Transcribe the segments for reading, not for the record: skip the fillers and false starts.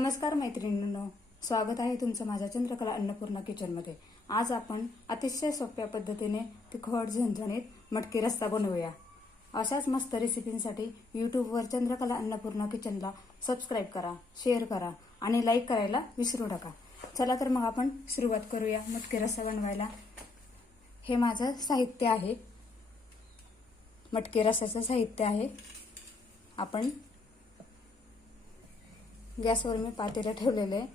नमस्कार मैत्रिणींनो, स्वागत आहे तुमचं माझ्या चंद्रकला अन्नपूर्णा किचनमध्ये। आज आपण अतिशय सोप्या पद्धतीने तिखट झणझणीत मटकी रस्सा बनवूया। अशाच मस्त रेसिपींसाठी यूट्यूबवर चंद्रकला अन्नपूर्णा किचनला सबस्क्राइब करा, शेअर करा आणि लाईक करायला विसरू नका। चला तर मग आपण सुरुवात करूया मटकी रस्सा बनवायला। हे माझं साहित्य आहे, मटकी रस्साचं साहित्य आहे। आपण गॅसवर मी पातेलं ठेवलेले आहे।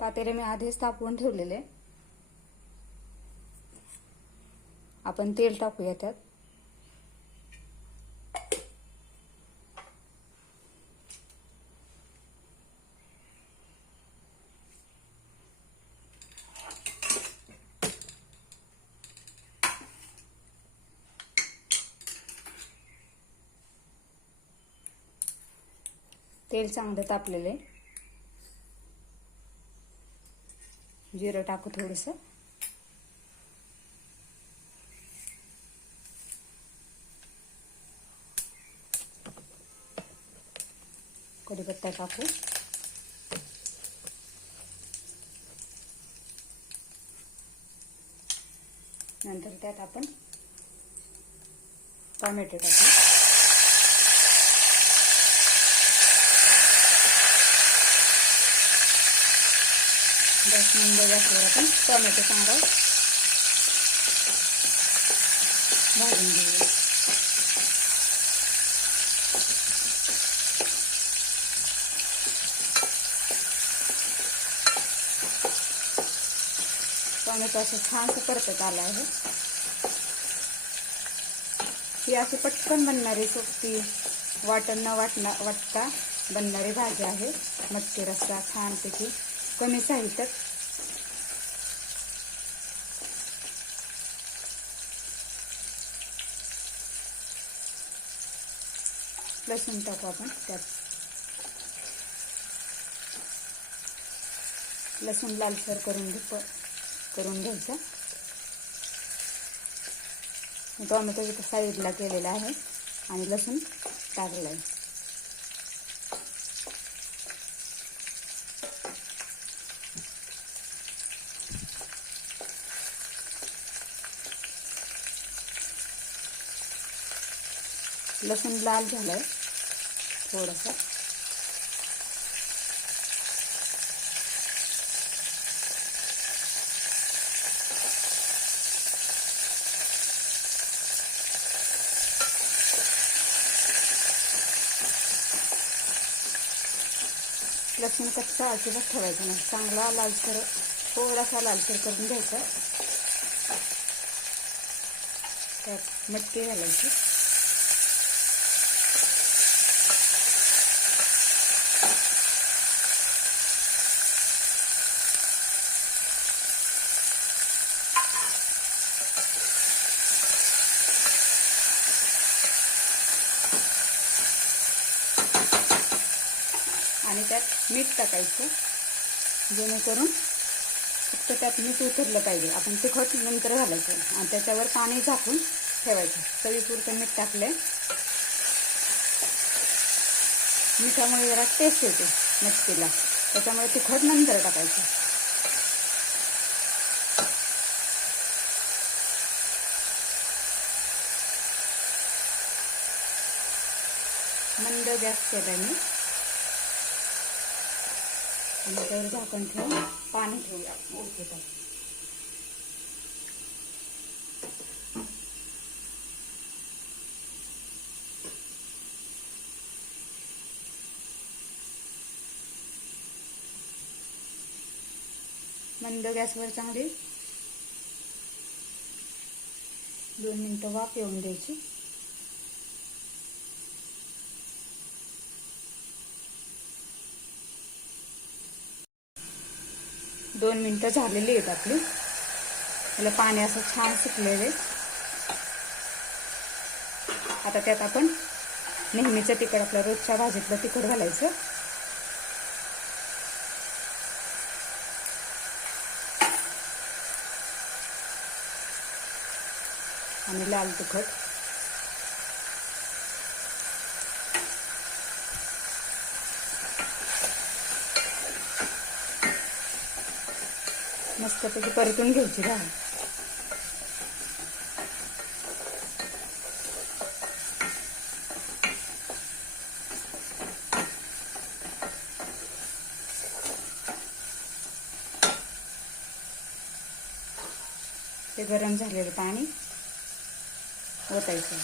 पातेले मी आधीच तापवून ठेवलेले। आपण तेल टाकूया त्यात। तेल चांगलं तापलेले। जिरं टाकू थोडंसं, कढीपत्ता टाकू, नंतर त्यात आपण टोमॅटो टाकू। मंद गॅसवर आपण टोमॅटो चांगला भाजून घेऊया। टोमॅटो असं छान परतत आला आहे। ही अशी पटकन बनणारी सोपी, वाटण न वाटता बनणारी भाजी आहे मटकी रस्सा। छानपैकी कमी साहित्यात लसूण टाकू आपण त्यात। लसूण लालसर करून घ्यायचा। टोमॅटो इथं साईडला केलेला आहे आणि लसूण टाकला आहे। लसूण लाल झालाय थोडासा। लसूण कच्चा अजिबात ठेवायचा नाही, चांगला लालसर, थोडासा लालसर करून घ्यायचा। त्यात मटकी घालायची। आणि त्यात मीठ टाकायचं, जेणेकरून फक्त त्यात मीठ उतरलं पाहिजे। आपण तिखट नंतर घालायचं आणि त्याच्यावर पाणी झाकून ठेवायचं। चवीपुरतं मीठ टाकले, मिठामुळे जरा टेस्ट येते मटकीला, त्याच्यामुळे तिखट नंतर टाकायचं। मंद गॅस केलाय मी आणि त्यावर झाकण ठेवून पाणी ठेवूया उकळीत। मंद गॅसवर चांगली 2 मिनिटं वाफ येऊन द्यायची। दोन मिनिटं झालेली आहेत आपली। त्याला पाणी असं छान सुकलेले। आता त्यात आपण नेहमीचं तिखट, आपल्या रोजच्या भाजीतलं तिखट घालायचं। आणि लाल तिखट. मस्तपैकी परतून घ्यायची डाळ. ते गरम झालेलं पाणी ओतायचं.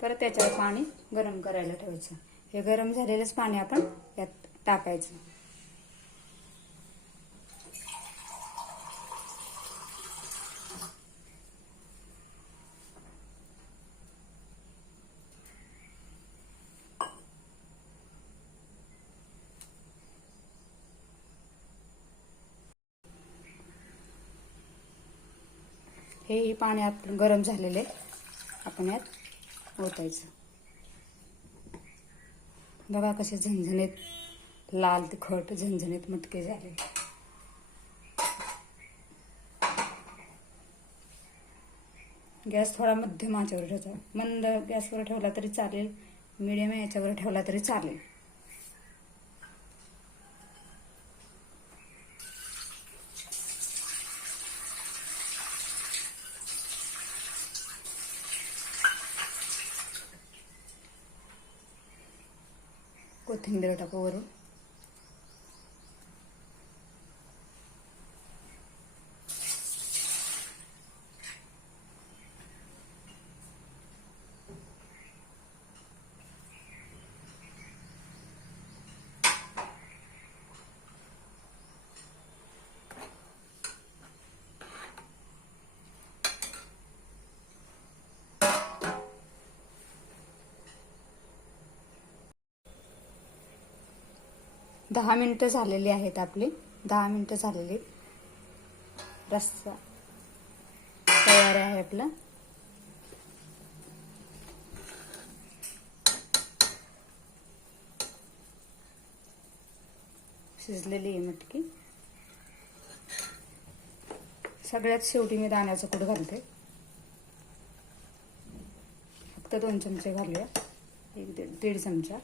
परत त्याच्यावर पाणी गरम करायला ठेवायचं. हे गरम झालेलंच पाणी आपण यात टाकायचं. हे पाणी आपण गरम झालेले आपण यात ओतायचं. बघा कसे झणझणीत लाल तिखट झणझणीत मटके झाले. गॅस थोडा मध्यम आचेवर ठेवायचा. मंद गॅसवर ठेवला तरी चालेल, मीडियम याच्यावर ठेवला तरी चालेल. कोथिंबीर टाकू वरून. दहा मिनिटं झालेली आहेत आपली. 10 मिनिटं झालेली. रस्सा तयार आहे आपला. शिजलेली आहे मटकी. सगळ्यात शेवटी मी दाण्याचं कूट घालते. फक्त 2 चमचे घालूया. 1-1.5 चमचा.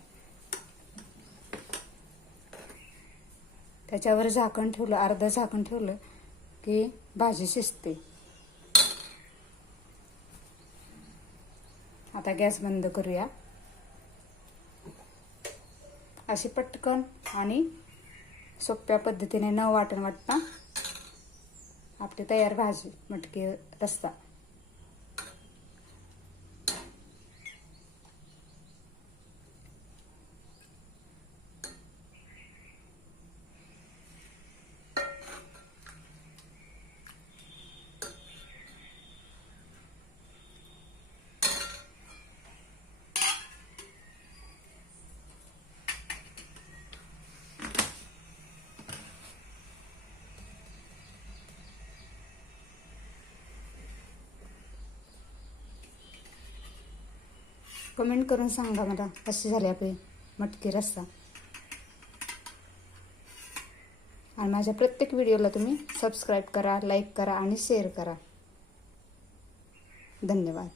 त्याच्यावर झाकण ठेवलं, अर्धं झाकण ठेवलं की भाजी शिजते. आता गॅस बंद करूया. अशी पटकन आणि सोप्या पद्धतीने न वाटता आपली तयार भाजी मटकी रस्सा. कमेंट करून सांगा मला कशी झाली आपली मटकी रस्सा. आणि माझ्या प्रत्येक व्हिडिओला तुम्ही सबस्क्राईब करा, लाईक करा आणि शेअर करा. धन्यवाद.